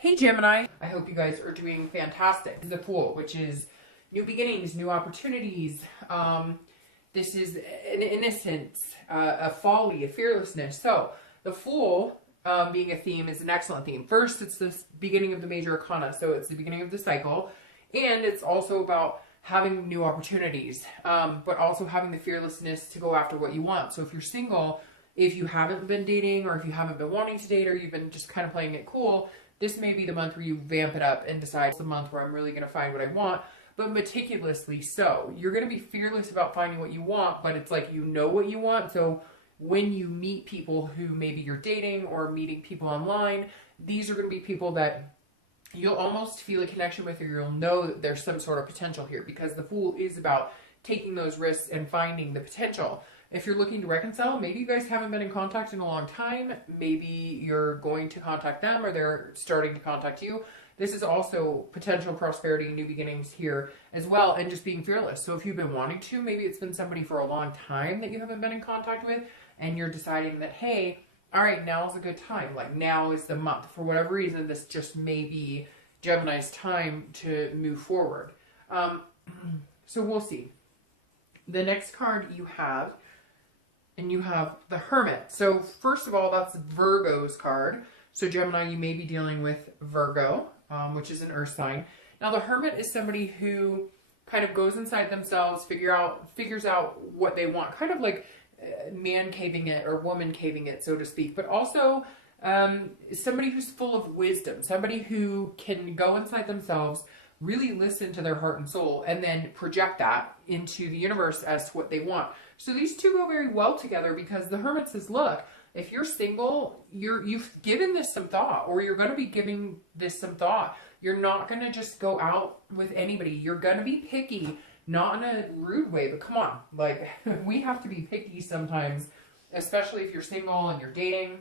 Hey Gemini, I hope you guys are doing fantastic. The Fool, which is new beginnings, new opportunities. This is an innocence, a folly, a fearlessness. So the Fool being a theme is an excellent theme. First, it's the beginning of the major arcana, so it's the beginning of the cycle, and it's also about having new opportunities, but also having the fearlessness to go after what you want. So if you're single, if you haven't been dating, or if you haven't been wanting to date, or you've been just kind of playing it cool, this may be the month where you vamp it up and decide it's the month where I'm really going to find what I want, but meticulously so. You're going to be fearless about finding what you want, but it's like you know what you want. So when you meet people who maybe you're dating or meeting people online, these are going to be people that you'll almost feel a connection with, or you'll know that there's some sort of potential here, because the Fool is about taking those risks and finding the potential. If you're looking to reconcile, maybe you guys haven't been in contact in a long time. Maybe you're going to contact them, or they're starting to contact you. This is also potential prosperity, new beginnings here as well, and just being fearless. So if you've been wanting to, maybe it's been somebody for a long time that you haven't been in contact with, and you're deciding that, hey, all right, now's a good time. Like, now is the month. For whatever reason, this just may be Gemini's time to move forward. So we'll see. The next card you have, and you have the Hermit. So first of all, that's Virgo's card. So Gemini, you may be dealing with Virgo, which is an earth sign. Now the Hermit is somebody who kind of goes inside themselves, figures out what they want, kind of like man caving it or woman caving it, so to speak, but also somebody who's full of wisdom, somebody who can go inside themselves, really listen to their heart and soul, and then project that into the universe as to what they want. So these two go very well together, because the Hermit says, look, if you're single, you've given this some thought, or you're going to be giving this some thought. You're not going to just go out with anybody. You're going to be picky, not in a rude way, but come on, like, we have to be picky sometimes, especially if you're single and you're dating.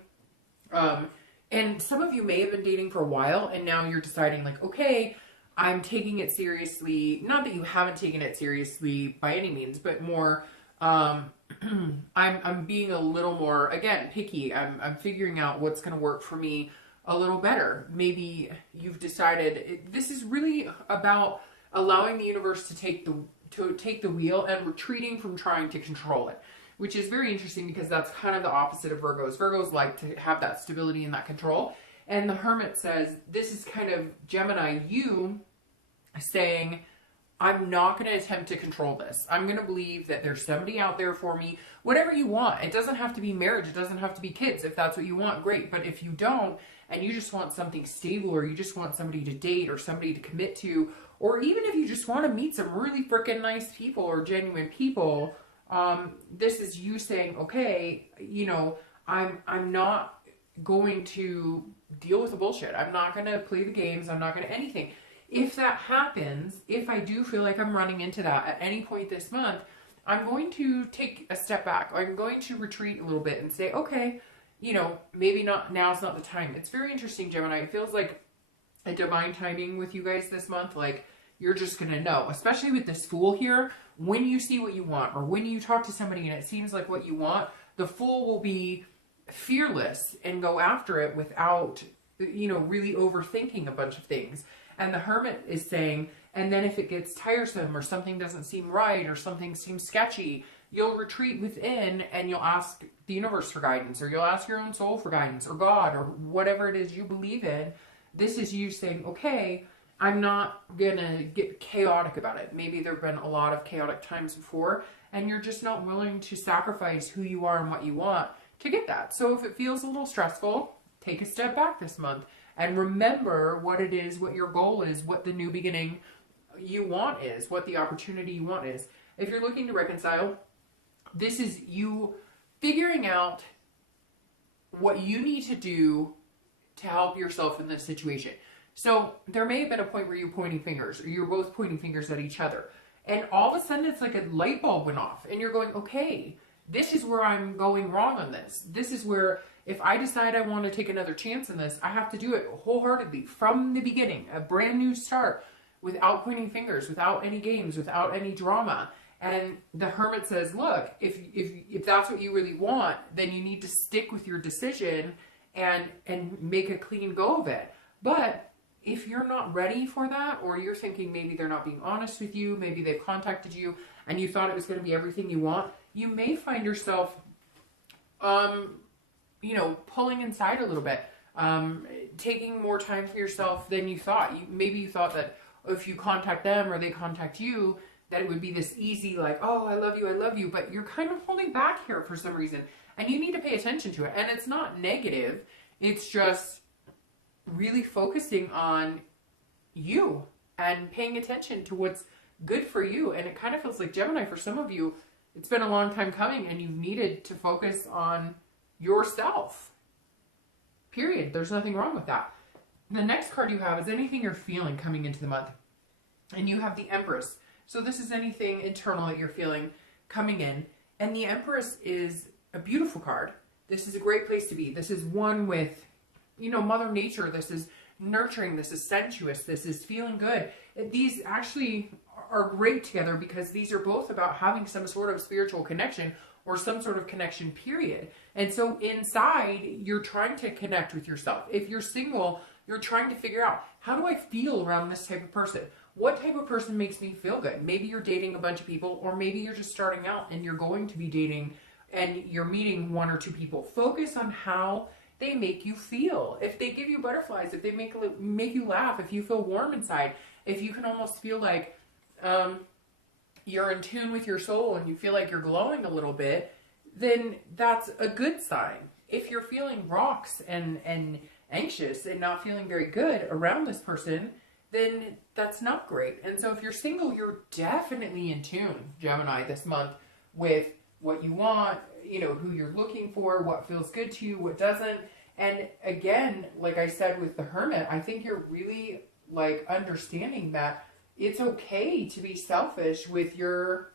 And some of you may have been dating for a while, and now you're deciding, like, okay, I'm taking it seriously. Not that you haven't taken it seriously by any means, but more, I'm being a little more, again, picky. I'm figuring out what's going to work for me a little better. Maybe you've decided this is really about allowing the universe to take the wheel and retreating from trying to control it, which is very interesting, because that's kind of the opposite of Virgos. Virgos like to have that stability and that control. And the Hermit says, this is kind of Gemini, you saying, I'm not going to attempt to control this. I'm going to believe that there's somebody out there for me. Whatever you want. It doesn't have to be marriage. It doesn't have to be kids. If that's what you want, great. But if you don't, and you just want something stable, or you just want somebody to date, or somebody to commit to, or even if you just want to meet some really freaking nice people or genuine people, this is you saying, okay, you know, I'm not going to deal with the bullshit. I'm not going to play the games. I'm not going to anything. If that happens, if I do feel like I'm running into that at any point this month, I'm going to take a step back. I'm going to retreat a little bit and say, okay, you know, maybe not, now's not the time. It's very interesting, Gemini. It feels like a divine timing with you guys this month. Like, you're just going to know, especially with this Fool here, when you see what you want, or when you talk to somebody and it seems like what you want, the Fool will be fearless and go after it without, you know, really overthinking a bunch of things. And the Hermit is saying, and then if it gets tiresome, or something doesn't seem right, or something seems sketchy, you'll retreat within and you'll ask the universe for guidance, or you'll ask your own soul for guidance, or God, or whatever it is you believe in. This is you saying, okay, I'm not gonna get chaotic about it. Maybe there have been a lot of chaotic times before, and you're just not willing to sacrifice who you are and what you want to get that. So if it feels a little stressful, take a step back this month and remember what it is, what your goal is, what the new beginning you want is, what the opportunity you want is. If you're looking to reconcile, this is you figuring out what you need to do to help yourself in this situation. So there may have been a point where you're pointing fingers, or you're both pointing fingers at each other, and all of a sudden it's like a light bulb went off, and you're going, okay, this is where I'm going wrong on this. This is where, if I decide I want to take another chance in this, I have to do it wholeheartedly from the beginning, a brand new start, without pointing fingers, without any games, without any drama. And the Hermit says, look, if that's what you really want, then you need to stick with your decision and make a clean go of it. But if you're not ready for that, or you're thinking maybe they're not being honest with you, maybe they've contacted you and you thought it was going to be everything you want, you may find yourself, you know, pulling inside a little bit, taking more time for yourself than you thought. Maybe you thought that if you contact them or they contact you, that it would be this easy, like, oh, I love you, but you're kind of holding back here for some reason, and you need to pay attention to it. And it's not negative, it's just really focusing on you and paying attention to what's good for you. And it kind of feels like, Gemini, for some of you, it's been a long time coming and you've needed to focus on yourself. Period. There's nothing wrong with that. The next card you have is anything you're feeling coming into the month. And you have the Empress. So this is anything internal that you're feeling coming in. And the Empress is a beautiful card. This is a great place to be. This is one with, you know, Mother Nature. This is nurturing. This is sensuous. This is feeling good. These actually are great together because these are both about having some sort of spiritual connection or some sort of connection, period. And so inside, you're trying to connect with yourself. If you're single, you're trying to figure out, how do I feel around this type of person? What type of person makes me feel good? Maybe you're dating a bunch of people, or maybe you're just starting out and you're going to be dating and you're meeting one or two people. Focus on how they make you feel. If they give you butterflies, if they make you laugh, if you feel warm inside, if you can almost feel like you're in tune with your soul and you feel like you're glowing a little bit, then that's a good sign. If you're feeling rocks and anxious and not feeling very good around this person, then that's not great. And so if you're single, you're definitely in tune, Gemini, this month with what you want, you know, who you're looking for, what feels good to you, what doesn't. And again, like I said with the Hermit, I think you're really like understanding that it's okay to be selfish with your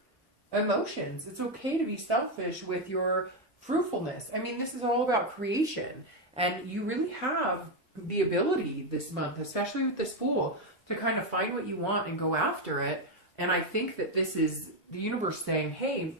emotions. It's okay to be selfish with your fruitfulness. I mean, this is all about creation, and you really have the ability this month, especially with this Fool, to kind of find what you want and go after it. And I think that this is the universe saying, hey,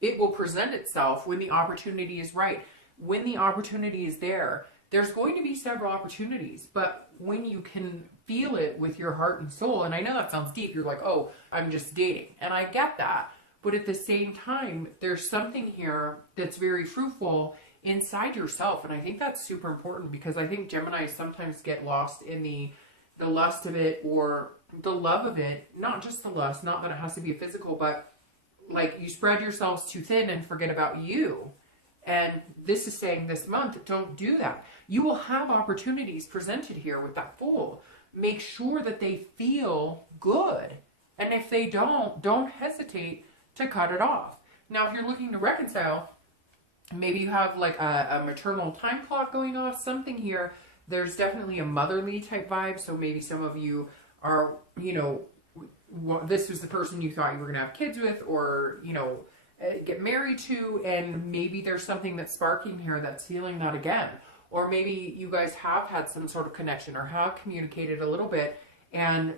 it will present itself when the opportunity is right. When the opportunity is there, there's going to be several opportunities, but when you can feel it with your heart and soul, and I know that sounds deep, you're like, oh, I'm just dating. And I get that. But at the same time, there's something here that's very fruitful inside yourself. And I think that's super important, because I think Gemini sometimes get lost in the lust of it or the love of it. Not just the lust, not that it has to be physical, but like you spread yourselves too thin and forget about you. And this is saying this month, don't do that. You will have opportunities presented here with that Fool. Make sure that they feel good. And if they don't hesitate to cut it off. Now, if you're looking to reconcile, maybe you have like a maternal time clock going off, something here. There's definitely a motherly type vibe. So maybe some of you are, you know, this was the person you thought you were going to have kids with, or, you know, get married to, and maybe there's something that's sparking here that's feeling that again. Or maybe you guys have had some sort of connection or have communicated a little bit, and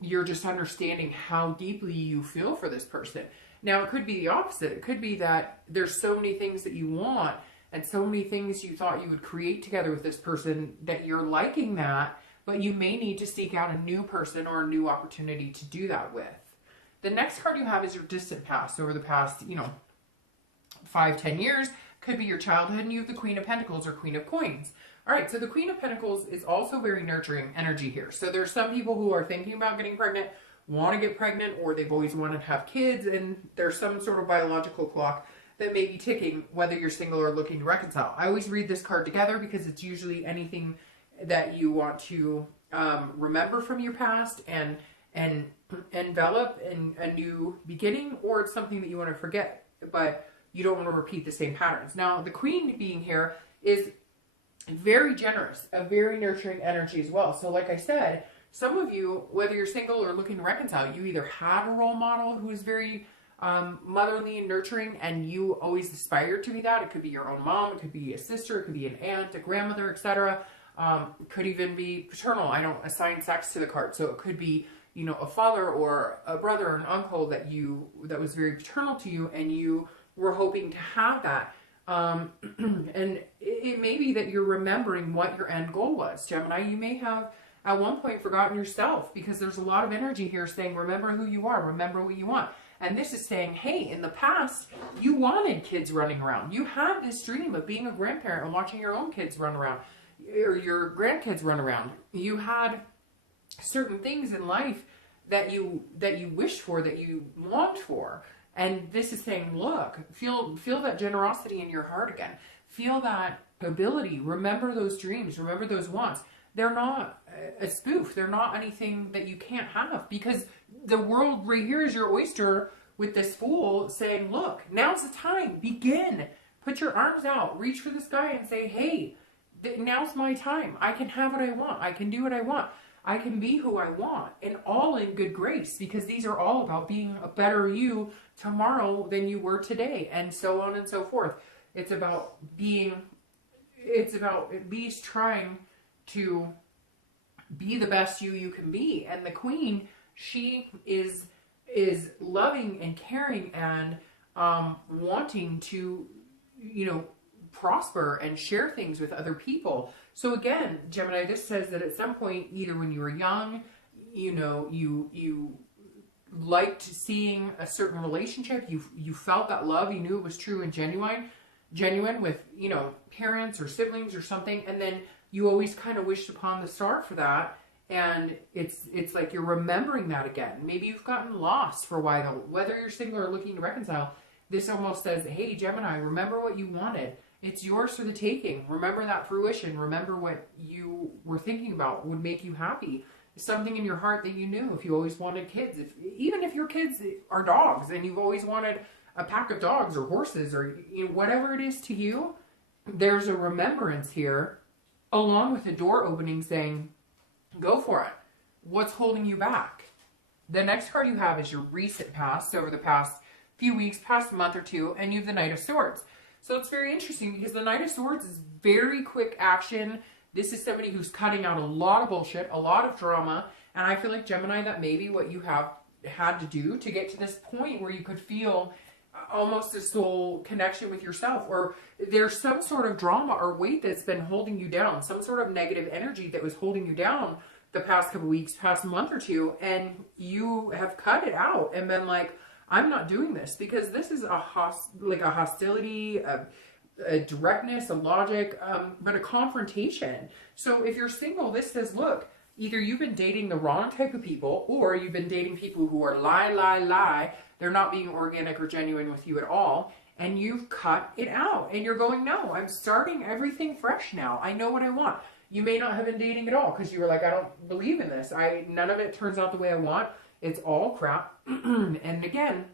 you're just understanding how deeply you feel for this person. Now, it could be the opposite. It could be that there's so many things that you want and so many things you thought you would create together with this person that you're liking that, but you may need to seek out a new person or a new opportunity to do that with. The next card you have is your distant past. Over the past, you know, 5-10 years, could be your childhood, and you have the Queen of Pentacles or Queen of Coins. All right, so the Queen of Pentacles is also very nurturing energy here. So there's some people who are thinking about getting pregnant, want to get pregnant, or they've always wanted to have kids, and there's some sort of biological clock that may be ticking, whether you're single or looking to reconcile. I always read this card together because it's usually anything that you want to remember from your past and envelop in a new beginning, or it's something that you want to forget, but you don't want to repeat the same patterns. Now, the Queen being here is very generous, a very nurturing energy as well. So like I said, some of you, whether you're single or looking to reconcile, you either had a role model who is very motherly and nurturing, and you always aspired to be that. It could be your own mom, it could be a sister, it could be an aunt, a grandmother, etc. Could even be paternal. I don't assign sex to the card, so it could be, you know, a father or a brother or an uncle that was very paternal to you, and you were hoping to have that. And it may be that you're remembering what your end goal was, Gemini. You may have at one point forgotten yourself, because there's a lot of energy here saying, remember who you are, remember what you want. And this is saying, hey, in the past, you wanted kids running around. You had this dream of being a grandparent and watching your own kids run around, or your grandkids run around. You had certain things in life that you wished for, that you longed for. And this is saying, look, feel that generosity in your heart again. Feel that ability. Remember those dreams. Remember those wants. They're not a spoof. They're not anything that you can't have, because the world right here is your oyster with this Fool saying, look, now's the time. Begin. Put your arms out. Reach for the sky and say, hey, now's my time. I can have what I want. I can do what I want. I can be who I want, and all in good grace, because these are all about being a better you tomorrow than you were today, and so on and so forth. It's about at least trying to be the best you can be. And the Queen, she is loving and caring and wanting to, prosper and share things with other people. So again, Gemini, this says that at some point, either when you were young, you liked seeing a certain relationship, you felt that love, you knew it was true and genuine with, parents or siblings or something, and then you always kind of wished upon the star for that, and it's like you're remembering that again. Maybe you've gotten lost for a while, whether you're single or looking to reconcile. This almost says, hey, Gemini, remember what you wanted. It's yours for the taking. Remember that fruition. Remember what you were thinking about would make you happy. Something in your heart that you knew. If you always wanted kids, even if your kids are dogs and you've always wanted a pack of dogs or horses or whatever it is to you, there's a remembrance here, along with a door opening saying, go for it. What's holding you back? The next card you have is your recent past, over the past few weeks, past month or two, and you have the Knight of Swords. So it's very interesting, because the Knight of Swords is very quick action. This is somebody who's cutting out a lot of bullshit, a lot of drama. And I feel like, Gemini, that may be what you have had to do to get to this point where you could feel almost a soul connection with yourself, or there's some sort of drama or weight that's been holding you down, some sort of negative energy that was holding you down the past couple weeks, past month or two, and you have cut it out and been like, I'm not doing this, because this is a hostility, a directness, a logic, but a confrontation. So if you're single, this says, look, either you've been dating the wrong type of people, or you've been dating people who are lie. They're not being organic or genuine with you at all. And you've cut it out. And you're going, no, I'm starting everything fresh now. I know what I want. You may not have been dating at all, because you were like, I don't believe in this. None of it turns out the way I want. It's all crap. And again,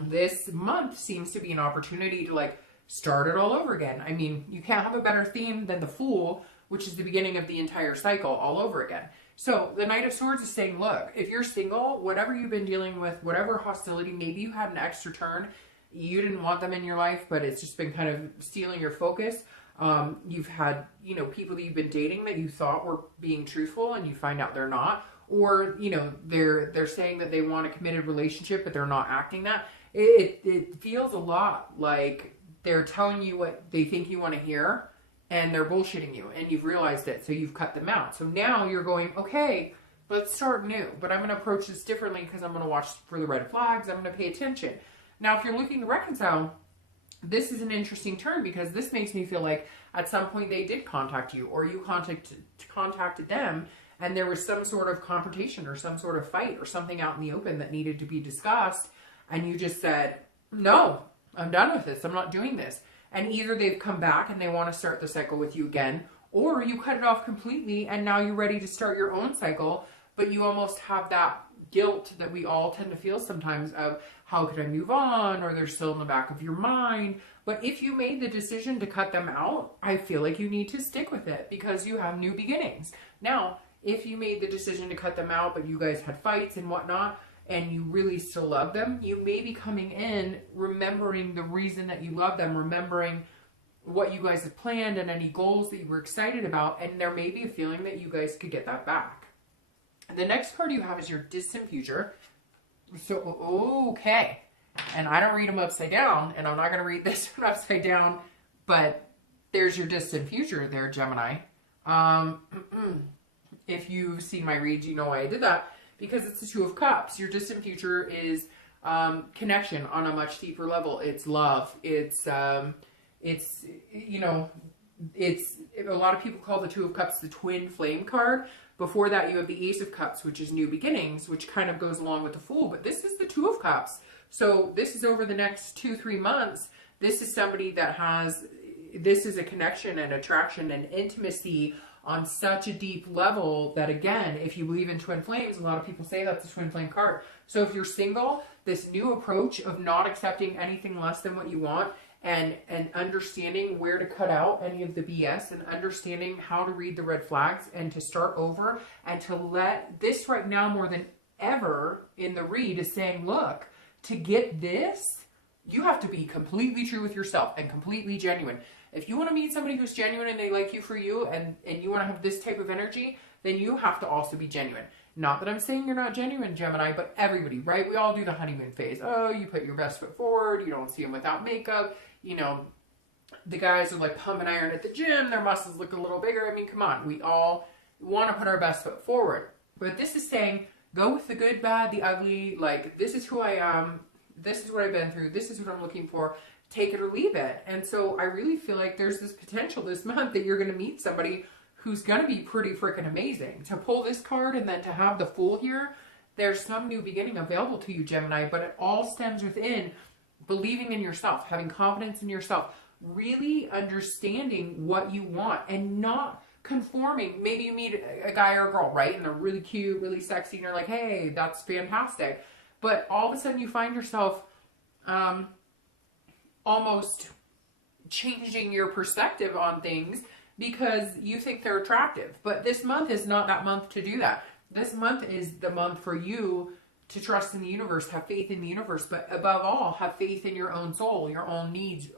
this month seems to be an opportunity to start it all over again. I mean, you can't have a better theme than the Fool, which is the beginning of the entire cycle all over again. So the Knight of Swords is saying, look, if you're single, whatever you've been dealing with, whatever hostility, maybe you had an extra turn, you didn't want them in your life, but it's just been kind of stealing your focus. You've had, people that you've been dating that you thought were being truthful, and you find out they're not. Or, they're saying that they want a committed relationship, but they're not acting that. It feels a lot like they're telling you what they think you want to hear, and they're bullshitting you, and you've realized it, so you've cut them out. So now you're going, okay, let's start new, but I'm going to approach this differently, because I'm going to watch for the red flags. I'm going to pay attention. Now, if you're looking to reconcile, this is an interesting turn, because this makes me feel like at some point they did contact you, or you contacted them, and there was some sort of confrontation or some sort of fight or something out in the open that needed to be discussed, and you just said, no, I'm done with this. I'm not doing this. And either they've come back and they want to start the cycle with you again, or you cut it off completely and now you're ready to start your own cycle, but you almost have that guilt that we all tend to feel sometimes of, how could I move on? Or they're still in the back of your mind. But if you made the decision to cut them out, I feel like you need to stick with it, because you have new beginnings. Now, if you made the decision to cut them out, but you guys had fights and whatnot, and you really still love them, you may be coming in remembering the reason that you love them, remembering what you guys have planned and any goals that you were excited about, and there may be a feeling that you guys could get that back. The next card you have is your distant future. So, okay. And I don't read them upside down, and I'm not going to read this one upside down, but there's your distant future there, Gemini. If you've seen my reads, you know why I did that, because it's the Two of Cups. Your distant future is connection on a much deeper level. It's love. It's you know, it's, a lot of people call the Two of Cups the twin flame card. Before that, you have the Ace of Cups, which is new beginnings, which kind of goes along with the Fool. But this is the Two of Cups. So this is over the next 2-3 months. This is somebody that has, this is a connection and attraction and intimacy on such a deep level that, again, if you believe in twin flames, a lot of people say that's a twin flame card. So if you're single, this new approach of not accepting anything less than what you want, and understanding where to cut out any of the BS, and understanding how to read the red flags and to start over, and to let this right now more than ever in the read is saying, look, to get this, you have to be completely true with yourself and completely genuine. If you want to meet somebody who's genuine and they like you for you, and you want to have this type of energy, then you have to also be genuine. Not that I'm saying you're not genuine, Gemini, but everybody, right? We all do the honeymoon phase. Oh, you put your best foot forward. You don't see them without makeup. You know, the guys are like pumping iron at the gym. Their muscles look a little bigger. I mean, come on. We all want to put our best foot forward. But this is saying, go with the good, bad, the ugly. Like, this is who I am. This is what I've been through. This is what I'm looking for. Take it or leave it. And so I really feel like there's this potential this month that you're going to meet somebody who's going to be pretty freaking amazing. To pull this card and then to have the Fool here, there's some new beginning available to you, Gemini, but it all stems within believing in yourself, having confidence in yourself, really understanding what you want and not conforming. Maybe you meet a guy or a girl, right? And they're really cute, really sexy, and you're like, hey, that's fantastic. But all of a sudden you find yourself almost changing your perspective on things because you think they're attractive. But this month is not that month to do that. This month is the month for you to trust in the universe, have faith in the universe, but above all, have faith in your own soul, your own needs,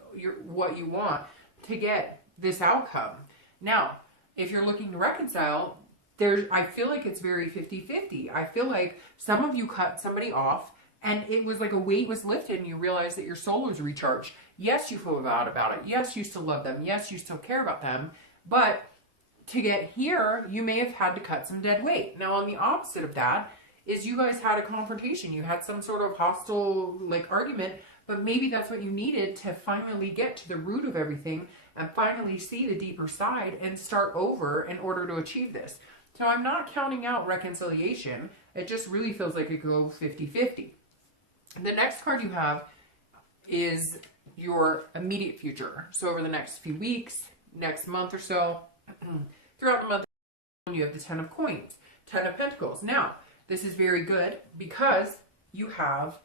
what you want to get this outcome. Now, if you're looking to reconcile, I feel like it's very 50-50. I feel like some of you cut somebody off and it was like a weight was lifted and you realize that your soul was recharged. Yes, you feel bad about it. Yes, you still love them. Yes, you still care about them. But to get here, you may have had to cut some dead weight. Now, on the opposite of that is you guys had a confrontation. You had some sort of hostile argument, but maybe that's what you needed to finally get to the root of everything and finally see the deeper side and start over in order to achieve this. So I'm not counting out reconciliation. It just really feels like it could go 50-50. The next card you have is your immediate future. So over the next few weeks, next month or so, throughout the month, you have the 10 of Coins, 10 of Pentacles. Now, this is very good because you have,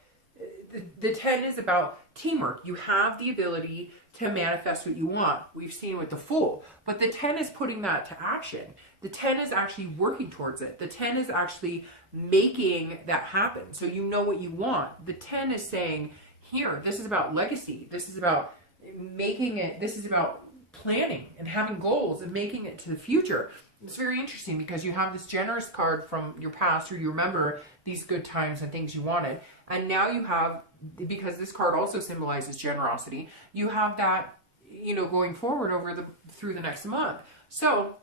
the 10 is about teamwork. You have the ability to manifest what you want. We've seen with the Fool, but the 10 is putting that to action. The 10 is actually working towards it. The 10 is actually making that happen. So you know what you want. The 10 is saying, here, this is about legacy. This is about making it, this is about planning and having goals and making it to the future. It's very interesting because you have this generous card from your past where you remember these good times and things you wanted. And now you have, because this card also symbolizes generosity, you have that, you know, going forward through the next month. So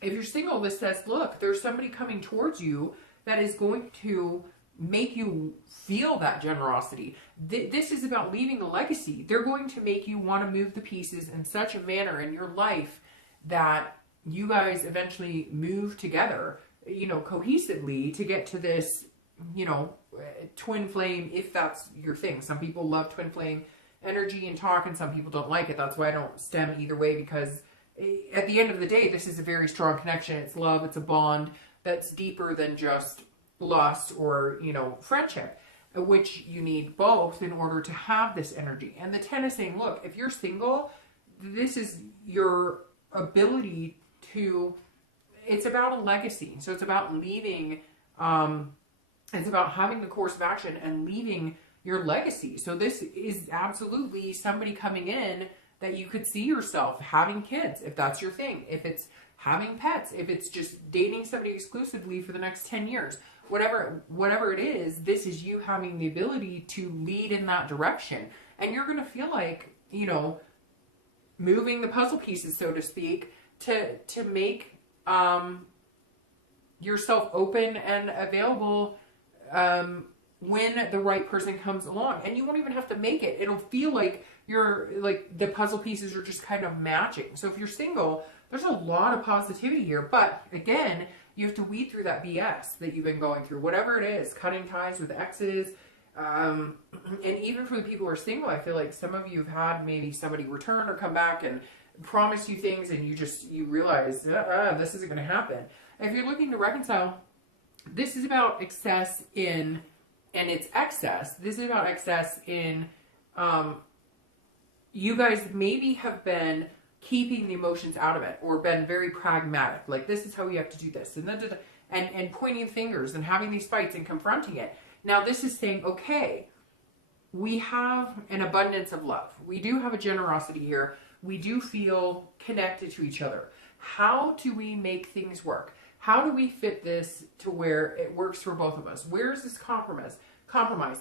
if you're single, this says, look, there's somebody coming towards you that is going to make you feel that generosity. This is about leaving a legacy. They're going to make you want to move the pieces in such a manner in your life that you guys eventually move together, you know, cohesively to get to this, you know, twin flame, if that's your thing. Some people love twin flame energy and talk, and some people don't like it. That's why I don't stem either way, because at the end of the day, this is a very strong connection. It's love. It's a bond that's deeper than just lust or, you know, friendship, which you need both in order to have this energy. And the 10 is saying, look, if you're single, this is your ability to, it's about a legacy. So it's about leaving, it's about having the course of action and leaving your legacy. So this is absolutely somebody coming in that you could see yourself having kids, if that's your thing. If it's having pets, if it's just dating somebody exclusively for the next 10 years, whatever it is, this is you having the ability to lead in that direction. And you're going to feel like, you know, moving the puzzle pieces, so to speak, to make yourself open and available when the right person comes along. And you won't even have to make it. It'll feel like you're like the puzzle pieces are just kind of matching. So if you're single, there's a lot of positivity here. But again, you have to weed through that BS that you've been going through, whatever it is, cutting ties with exes. And even for the people who are single, I feel like some of you have had maybe somebody return or come back and promise you things, and you realize this isn't going to happen. And if you're looking to reconcile, this is about excess in, and it's excess. This is about excess in, you guys maybe have been keeping the emotions out of it, or been very pragmatic. Like, this is how we have to do this, and pointing fingers and having these fights and confronting it. Now this is saying, okay, we have an abundance of love. We do have a generosity here. We do feel connected to each other. How do we make things work? How do we fit this to where it works for both of us? Where is this compromise?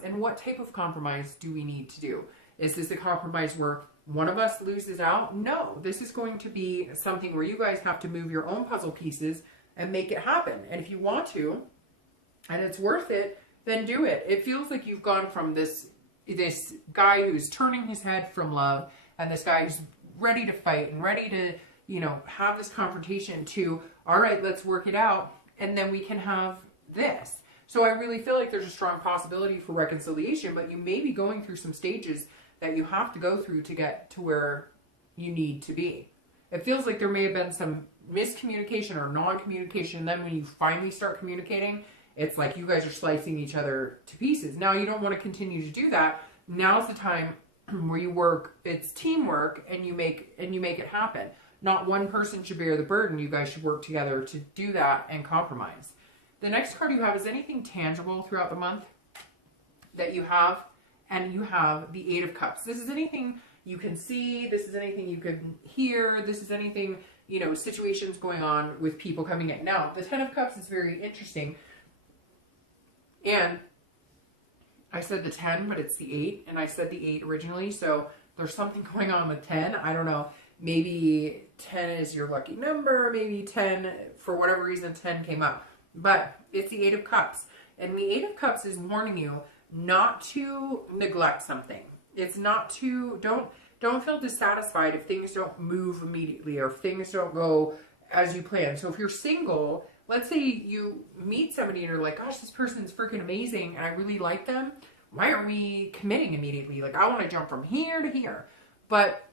And what type of compromise do we need to do? Is this a compromise where one of us loses out? No, this is going to be something where you guys have to move your own puzzle pieces and make it happen. And if you want to, and it's worth it, then do it. It feels like you've gone from this guy who's turning his head from love, and this guy who's ready to fight and ready to, you know, have this confrontation, to, all right, let's work it out, and then we can have this. So I really feel like there's a strong possibility for reconciliation, but you may be going through some stages that you have to go through to get to where you need to be. It feels like there may have been some miscommunication or non-communication, and then when you finally start communicating, it's like you guys are slicing each other to pieces. Now you don't want to continue to do that. Now's the time where you work, it's teamwork, and you make it happen. Not one person should bear the burden. You guys should work together to do that and compromise. The next card you have is anything tangible throughout the month that you have, and you have the Eight of Cups. This is anything you can see. This is anything you can hear. This is anything, you know, situations going on with people coming in. Now, the Ten of Cups is very interesting. And I said the 10, but it's the 8, and I said the 8 originally, so there's something going on with 10. I don't know. Maybe 10 is your lucky number. Maybe 10, for whatever reason, 10 came up. But it's the Eight of Cups. And the Eight of Cups is warning you not to neglect something. It's not to, don't feel dissatisfied if things don't move immediately, or if things don't go as you plan. So if you're single, let's say you meet somebody and you're like, gosh, this person's freaking amazing and I really like them. Why aren't we committing immediately? Like, I want to jump from here to here. But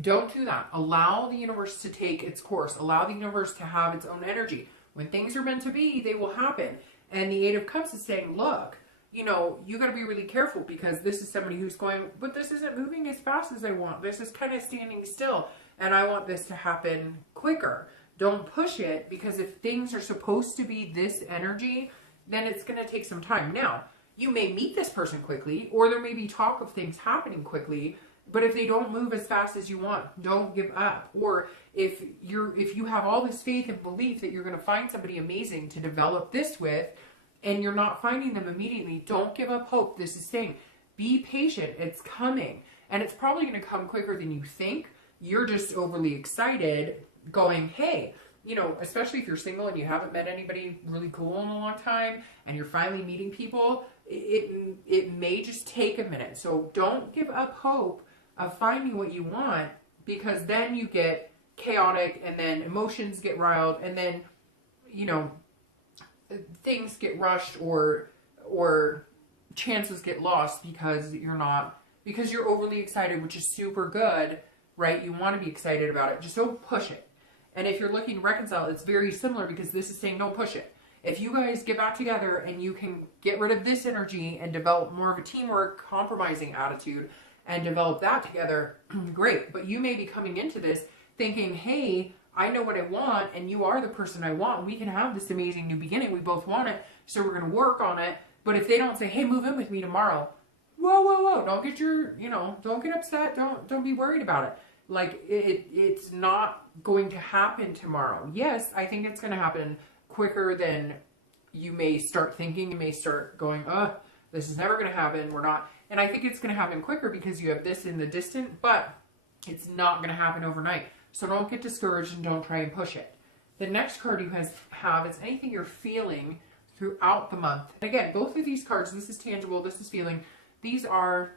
don't do that. Allow the universe to take its course. Allow the universe to have its own energy. When things are meant to be, they will happen. And the Eight of Cups is saying, look, you know, you got to be really careful, because this is somebody who's going, but this isn't moving as fast as I want. This is kind of standing still, and I want this to happen quicker. Don't push it, because if things are supposed to be this energy, then it's going to take some time. Now, you may meet this person quickly, or there may be talk of things happening quickly, but if they don't move as fast as you want, don't give up. Or if you have all this faith and belief that you're going to find somebody amazing to develop this with, and you're not finding them immediately, don't give up hope. This is saying, be patient. It's coming, and it's probably going to come quicker than you think. You're just overly excited, going, hey, you know, especially if you're single and you haven't met anybody really cool in a long time, and you're finally meeting people, it may just take a minute. So don't give up hope of finding what you want, because then you get chaotic, and then emotions get riled, and then, you know, things get rushed, or chances get lost because you're overly excited, which is super good, right? You want to be excited about it. Just don't push it. And if you're looking to reconcile, it's very similar, because this is saying don't push it. If you guys get back together and you can get rid of this energy and develop more of a teamwork, compromising attitude, and develop that together, great. But you may be coming into this thinking, hey, I know what I want, and you are the person I want. We can have this amazing new beginning. We both want it, so we're going to work on it. But if they don't say, hey, move in with me tomorrow, whoa, don't get don't get upset. Don't be worried about it. Like, it's not going to happen tomorrow. Yes, I think it's going to happen quicker than you may start thinking. You may start going, this is never going to happen. We're not. And I think it's going to happen quicker because you have this in the distant, but it's not going to happen overnight. So don't get discouraged and don't try and push it. The next card you guys have is anything you're feeling throughout the month. Again, both of these cards, this is tangible, this is feeling. These are,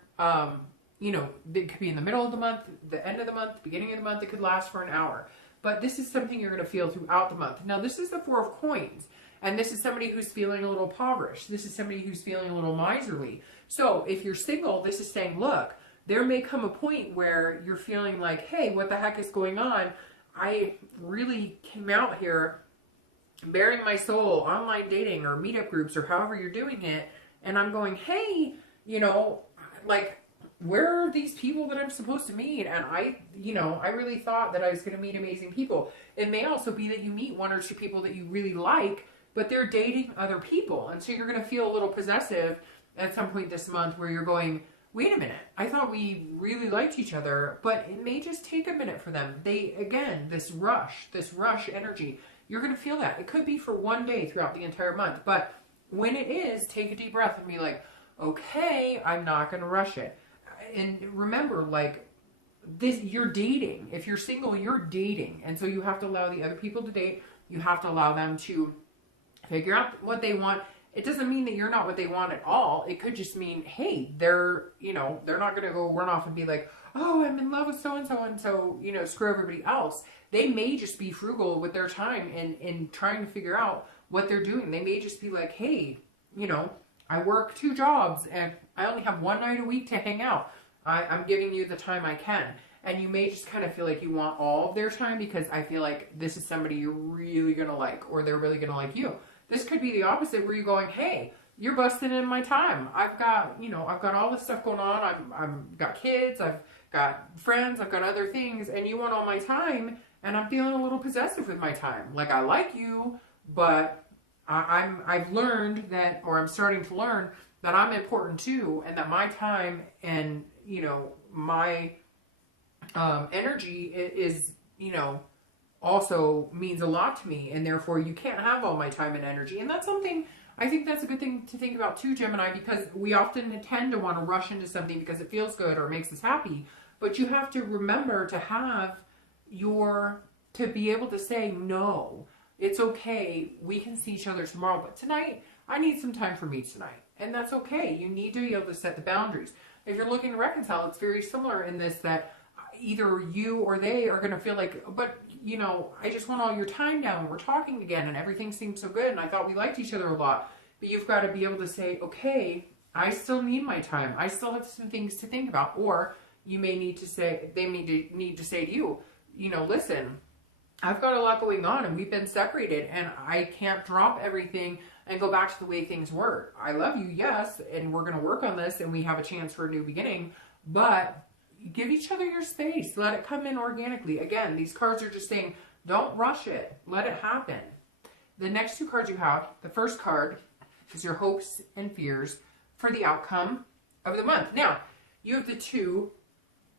you know, they could be in the middle of the month, the end of the month, the beginning of the month. It could last for an hour. But this is something you're going to feel throughout the month. Now, this is the Four of Coins. And this is somebody who's feeling a little impoverished. This is somebody who's feeling a little miserly. So if you're single, this is saying, look, there may come a point where you're feeling like, hey, what the heck is going on? I really came out here bearing my soul, online dating or meetup groups or however you're doing it. And I'm going, hey, you know, like, where are these people that I'm supposed to meet? And I really thought that I was going to meet amazing people. It may also be that you meet one or two people that you really like, but they're dating other people. And so you're going to feel a little possessive at some point this month where you're going, wait a minute, I thought we really liked each other, but it may just take a minute for them. They, again, this rush energy, you're going to feel that. It could be for one day throughout the entire month. But when it is, take a deep breath and be like, okay, I'm not going to rush it. And remember, like, this, you're dating. If you're single, you're dating. And so you have to allow the other people to date. You have to allow them to figure out what they want. It doesn't mean that you're not what they want at all. It could just mean, hey, they're not going to go run off and be like, oh, I'm in love with so-and-so, and so, you know, screw everybody else. They may just be frugal with their time and trying to figure out what they're doing. They may just be like, hey, you know, I work 2 jobs and I only have 1 night a week to hang out. I'm giving you the time I can. And you may just kind of feel like you want all of their time because I feel like this is somebody you're really going to like, or they're really going to like you. This could be the opposite where you're going, hey, you're busting in my time. I've got all this stuff going on. I've got kids, I've got friends, I've got other things, and you want all my time, and I'm feeling a little possessive with my time. Like, I like you, but I've learned that, or I'm starting to learn that I'm important too, and that my time and, you know, my energy is, you know, also means a lot to me, and therefore you can't have all my time and energy. And that's something, I think that's a good thing to think about too, Gemini, because we often tend to want to rush into something because it feels good or it makes us happy. But you have to remember to have to be able to say, no, it's okay, we can see each other tomorrow, but tonight, I need some time for me tonight. And that's okay. You need to be able to set the boundaries. If you're looking to reconcile, it's very similar in this, that either you or they are going to feel like, but, you know, I just want all your time now, and we're talking again, and everything seems so good, and I thought we liked each other a lot. But you've got to be able to say, okay, I still need my time. I still have some things to think about. Or you may need to say, they may need to say to you, you know, listen, I've got a lot going on, and we've been separated, and I can't drop everything and go back to the way things were. I love you, yes, and we're going to work on this, and we have a chance for a new beginning, but give each other your space. Let it come in organically. Again, these cards are just saying, don't rush it. Let it happen. The next 2 cards you have, the first card is your hopes and fears for the outcome of the month. Now, you have the 2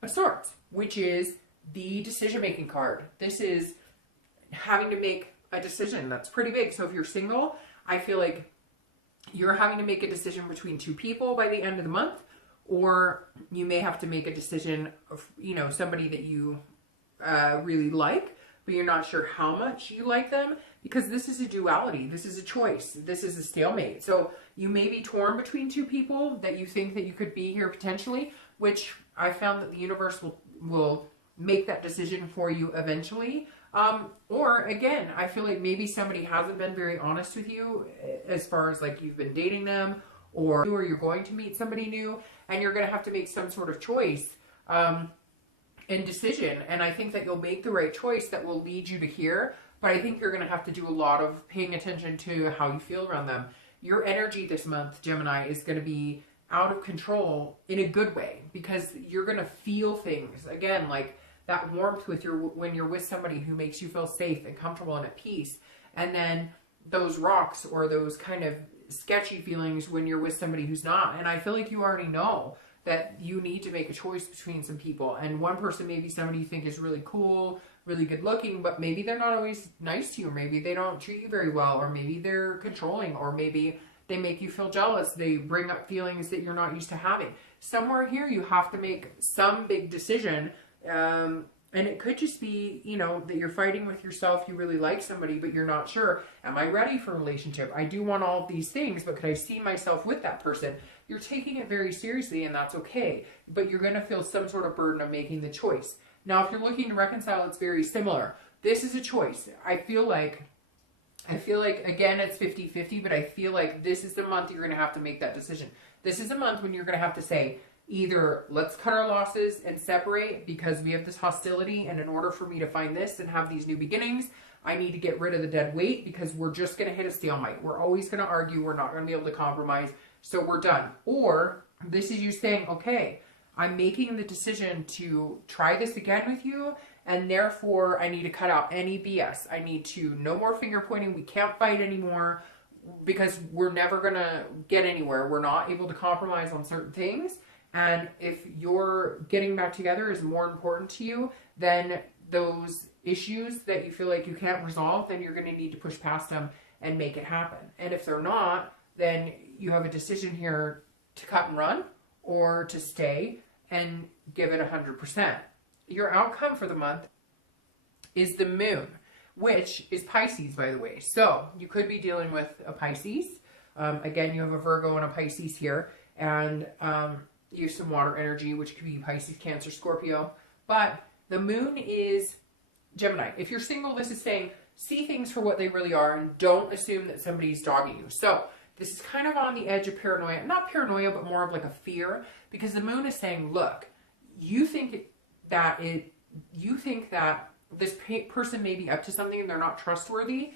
of Swords, which is the decision-making card. This is having to make a decision that's pretty big. So if you're single, I feel like you're having to make a decision between 2 people by the end of the month, or you may have to make a decision of, you know, somebody that you really like, but you're not sure how much you like them, because this is a duality. This is a choice. This is a stalemate. So you may be torn between 2 people that you think that you could be here potentially, which I found that the universe will make that decision for you eventually. Or again, I feel like maybe somebody hasn't been very honest with you as far as like you've been dating them, or you're going to meet somebody new, and you're going to have to make some sort of choice and decision. And I think that you'll make the right choice that will lead you to here. But I think you're going to have to do a lot of paying attention to how you feel around them. Your energy this month, Gemini, is going to be out of control in a good way, because you're going to feel things. Again, like that warmth when you're with somebody who makes you feel safe and comfortable and at peace. And then those rocks or those kind of sketchy feelings when you're with somebody who's not. And I feel like you already know that you need to make a choice between some people. And one person may be somebody you think is really cool, really good looking, but maybe they're not always nice to you. Maybe they don't treat you very well, or maybe they're controlling, or maybe they make you feel jealous. They bring up feelings that you're not used to having. Somewhere here, you have to make some big decision. And it could just be, you know, that you're fighting with yourself. You really like somebody, but you're not sure. Am I ready for a relationship? I do want all of these things, but could I see myself with that person? You're taking it very seriously, and that's okay. But you're going to feel some sort of burden of making the choice. Now, if you're looking to reconcile, it's very similar. This is a choice. I feel like, again, it's 50-50, but I feel like this is the month you're going to have to make that decision. This is a month when you're going to have to say, either let's cut our losses and separate because we have this hostility, and in order for me to find this and have these new beginnings, I need to get rid of the dead weight because we're just going to hit a stalemate. We're always going to argue. We're not going to be able to compromise. So we're done. Or this is you saying, okay, I'm making the decision to try this again with you, and therefore I need to cut out any BS. I need to, no more finger pointing. We can't fight anymore because we're never going to get anywhere. We're not able to compromise on certain things. And if your getting back together is more important to you than those issues that you feel like you can't resolve, then you're going to need to push past them and make it happen. And if they're not, then you have a decision here to cut and run or to stay and give it 100%. Your outcome for the month is the moon, which is Pisces, by the way. So you could be dealing with a Pisces. Again, you have a Virgo and a Pisces here. And use some water energy, which could be Pisces, Cancer, Scorpio. But the moon is Gemini. If you're single, this is saying see things for what they really are and don't assume that somebody's dogging you. So this is kind of on the edge of paranoia. Not paranoia, but more of like a fear, because the moon is saying, look, you think that this person may be up to something and they're not trustworthy,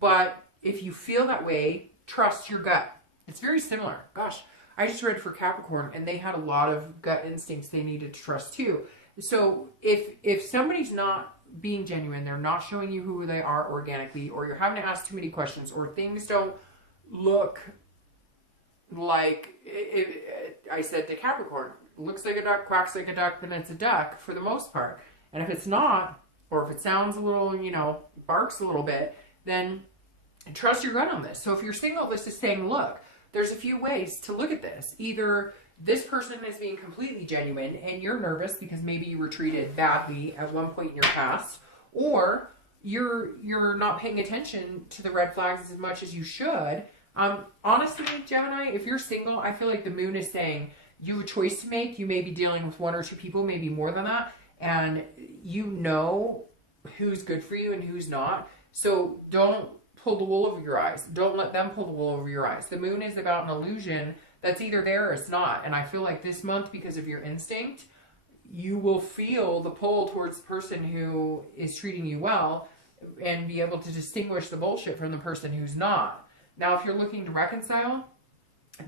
but if you feel that way, trust your gut. It's very similar. Gosh, I just read for Capricorn, and they had a lot of gut instincts they needed to trust too. So if somebody's not being genuine, they're not showing you who they are organically, or you're having to ask too many questions, or things don't look like I said to Capricorn, looks like a duck, quacks like a duck, then it's a duck for the most part. And if it's not, or if it sounds a little, you know, barks a little bit, then trust your gut on this. So if you're single, this is saying, look, there's a few ways to look at this. Either this person is being completely genuine and you're nervous because maybe you were treated badly at one point in your past, or you're not paying attention to the red flags as much as you should. Honestly, Gemini, if you're single, I feel like the moon is saying you have a choice to make. You may be dealing with one or two people, maybe more than that, and you know who's good for you and who's not. So don't pull the wool over your eyes. Don't let them pull the wool over your eyes. The moon is about an illusion that's either there or it's not. And I feel like this month, because of your instinct, you will feel the pull towards the person who is treating you well and be able to distinguish the bullshit from the person who's not. Now, if you're looking to reconcile,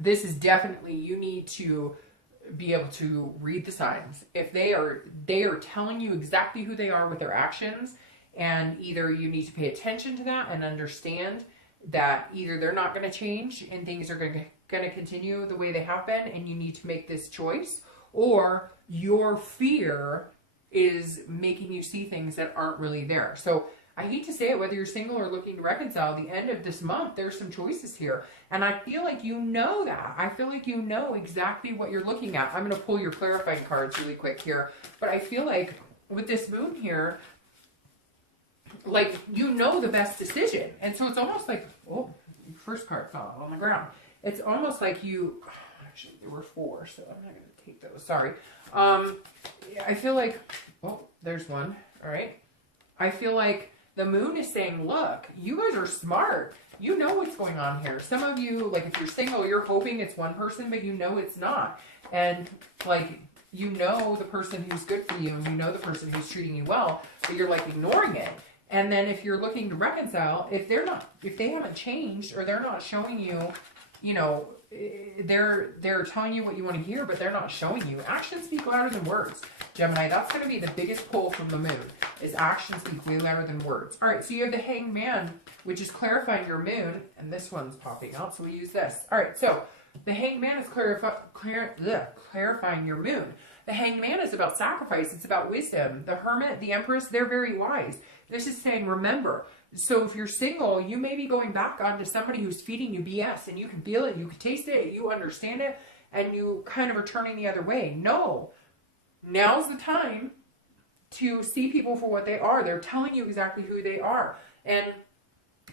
this is definitely, you need to be able to read the signs. If they are telling you exactly who they are with their actions, and either you need to pay attention to that and understand that either they're not going to change and things are going to continue the way they have been, and you need to make this choice, or your fear is making you see things that aren't really there. So I hate to say it, whether you're single or looking to reconcile, the end of this month, there's some choices here. And I feel like you know that. I feel like you know exactly what you're looking at. I'm going to pull your clarifying cards really quick here. But I feel like with this moon here, like, you know the best decision. And so it's almost like, oh, your first card fell on the ground. It's almost like you, actually, there were 4, so I'm not going to take those. Sorry. I feel like, oh, there's one. All right. I feel like the moon is saying, look, you guys are smart. You know what's going on here. Some of you, like, if you're single, you're hoping it's one person, but you know it's not. And, like, you know the person who's good for you, and you know the person who's treating you well, but you're, like, ignoring it. And then if you're looking to reconcile, if they haven't changed, or they're not showing you, you know, they're telling you what you want to hear, but they're not showing you. Actions speak louder than words, Gemini. That's going to be the biggest pull from the moon, is actions speak way louder than words. All right, so you have the Hanged Man, which is clarifying your moon, and this one's popping out, so we use this. All right, so the Hanged Man is clarifying your moon. The Hanged Man is about sacrifice. It's about wisdom. The Hermit, the Empress, they're very wise. This is saying, remember. So if you're single, you may be going back onto somebody who's feeding you BS, and you can feel it, you can taste it, you understand it, and you kind of are turning the other way. No. Now's the time to see people for what they are. They're telling you exactly who they are. And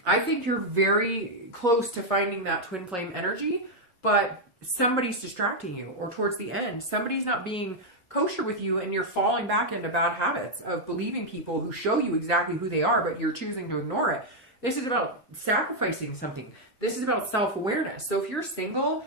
I think you're very close to finding that twin flame energy, but somebody's distracting you, or towards the end, somebody's not being kosher with you, and you're falling back into bad habits of believing people who show you exactly who they are, but you're choosing to ignore it. This is about sacrificing something. This is about self-awareness. So if you're single,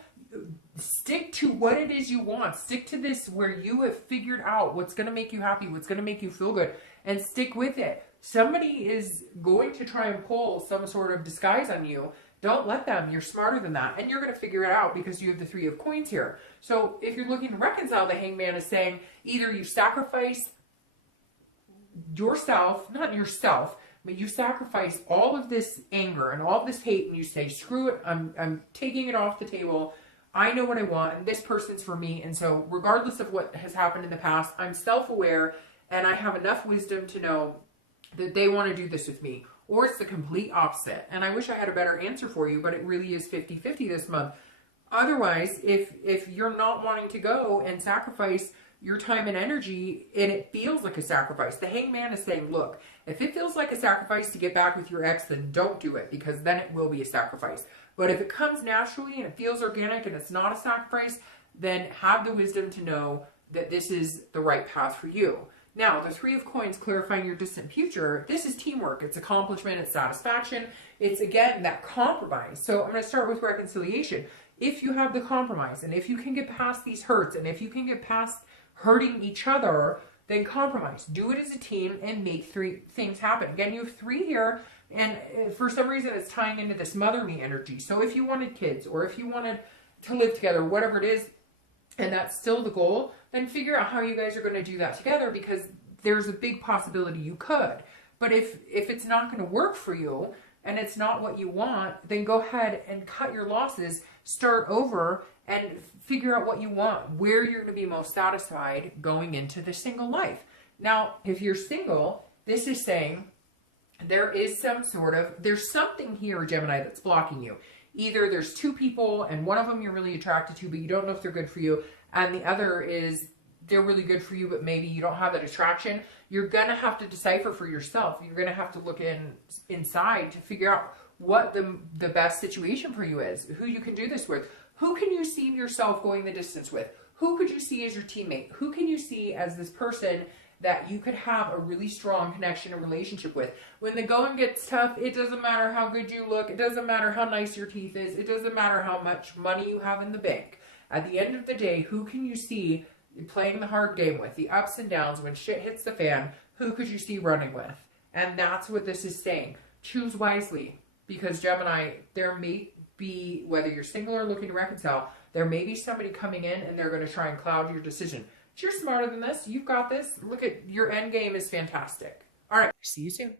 stick to what it is you want. Stick to this where you have figured out what's going to make you happy, what's going to make you feel good, and stick with it. Somebody is going to try and pull some sort of disguise on you. Don't let them. You're smarter than that. And you're going to figure it out because you have the 3 of coins here. So if you're looking to reconcile, the Hangman is saying either you sacrifice yourself, not yourself, but you sacrifice all of this anger and all of this hate, and you say, screw it, I'm taking it off the table. I know what I want, and this person's for me. And so regardless of what has happened in the past, I'm self-aware, and I have enough wisdom to know that they want to do this with me. Or it's the complete opposite. And I wish I had a better answer for you, but it really is 50-50 this month. Otherwise, if you're not wanting to go and sacrifice your time and energy, and it feels like a sacrifice, the Hangman is saying, look, if it feels like a sacrifice to get back with your ex, then don't do it, because then it will be a sacrifice. But if it comes naturally and it feels organic and it's not a sacrifice, then have the wisdom to know that this is the right path for you. Now, the 3 of coins clarifying your distant future, this is teamwork. It's accomplishment, it's satisfaction. It's, again, that compromise. So I'm going to start with reconciliation. If you have the compromise, and if you can get past these hurts, and if you can get past hurting each other, then compromise. Do it as a team and make 3 things happen. Again, you have 3 here, and for some reason it's tying into this motherly energy. So if you wanted kids, or if you wanted to live together, whatever it is, and that's still the goal, then figure out how you guys are going to do that together, because there's a big possibility you could. But if it's not going to work for you and it's not what you want, then go ahead and cut your losses, start over, and figure out what you want, where you're going to be most satisfied going into the single life. Now, if you're single, this is saying there is there's something here, Gemini, that's blocking you. Either there's 2 people and one of them you're really attracted to, but you don't know if they're good for you, and the other is they're really good for you, but maybe you don't have that attraction. You're going to have to decipher for yourself. You're going to have to look inside to figure out what the best situation for you is, who you can do this with. Who can you see yourself going the distance with? Who could you see as your teammate? Who can you see as this person that you could have a really strong connection and relationship with? When the going gets tough, it doesn't matter how good you look. It doesn't matter how nice your teeth is. It doesn't matter how much money you have in the bank. At the end of the day, who can you see playing the hard game with? The ups and downs, when shit hits the fan, who could you see running with? And that's what this is saying. Choose wisely, because Gemini, there may be, whether you're single or looking to reconcile, there may be somebody coming in and they're going to try and cloud your decision. But you're smarter than this. You've got this. Look at your end game is fantastic. All right. See you soon.